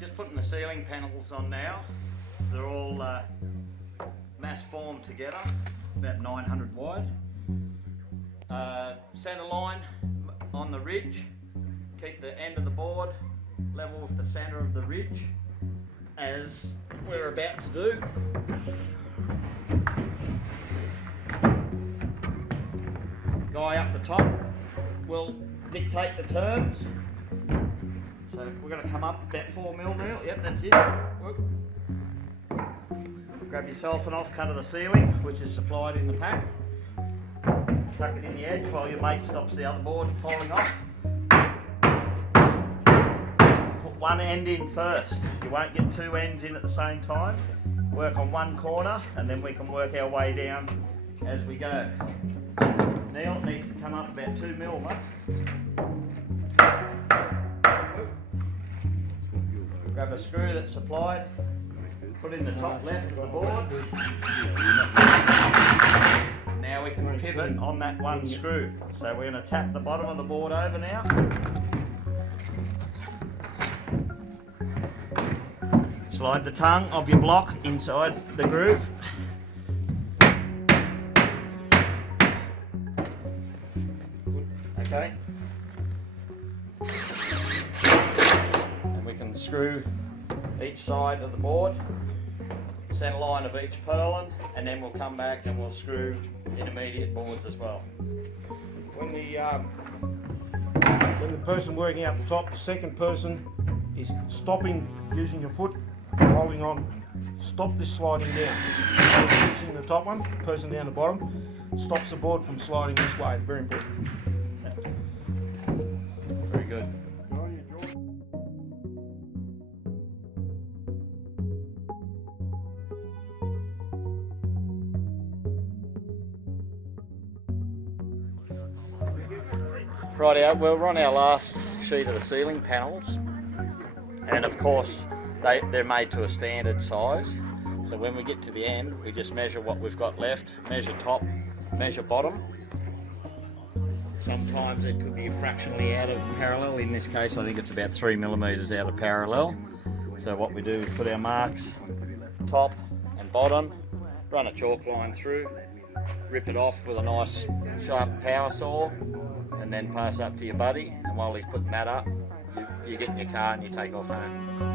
just putting the ceiling panels on now. They're all mass formed together, about 900 wide. Centre line on the ridge. Keep the end of the board level with the centre of the ridge, as we're about to do. Guy up the top will dictate the terms. So we're going to come up about 4 mil now. Yep, that's it. Whoop. Grab yourself an off cut of the ceiling, which is supplied in the pack. Tuck it in the edge while your mate stops the other board falling off. Put one end in first. You won't get two ends in at the same time. Work on one corner and then we can work our way down as we go. Neil needs to come up about 2 mil, mate. Grab a screw that's supplied, put in the top left of the board. Now we can pivot on that one screw. So we're going to tap the bottom of the board over now. Slide the tongue of your block inside the groove. Okay. And we can screw each side of the board, centre line of each purlin, and then we'll come back and we'll screw intermediate boards as well. When the person working up the top, the second person is stopping using your foot, holding on, stop this sliding down. Using the top one, person down the bottom, stops the board from sliding this way. Very important. Very good. Rightio, well, we're on our last sheet of the ceiling panels, and of course they're made to a standard size. So when we get to the end, we just measure what we've got left, measure top, measure bottom. Sometimes it could be fractionally out of parallel. In this case, I think it's about 3 millimeters out of parallel. So what we do is put our marks, top and bottom, run a chalk line through, rip it off with a nice sharp power saw, and then pass up to your buddy. And while he's putting that up, you get in your car and you take off home.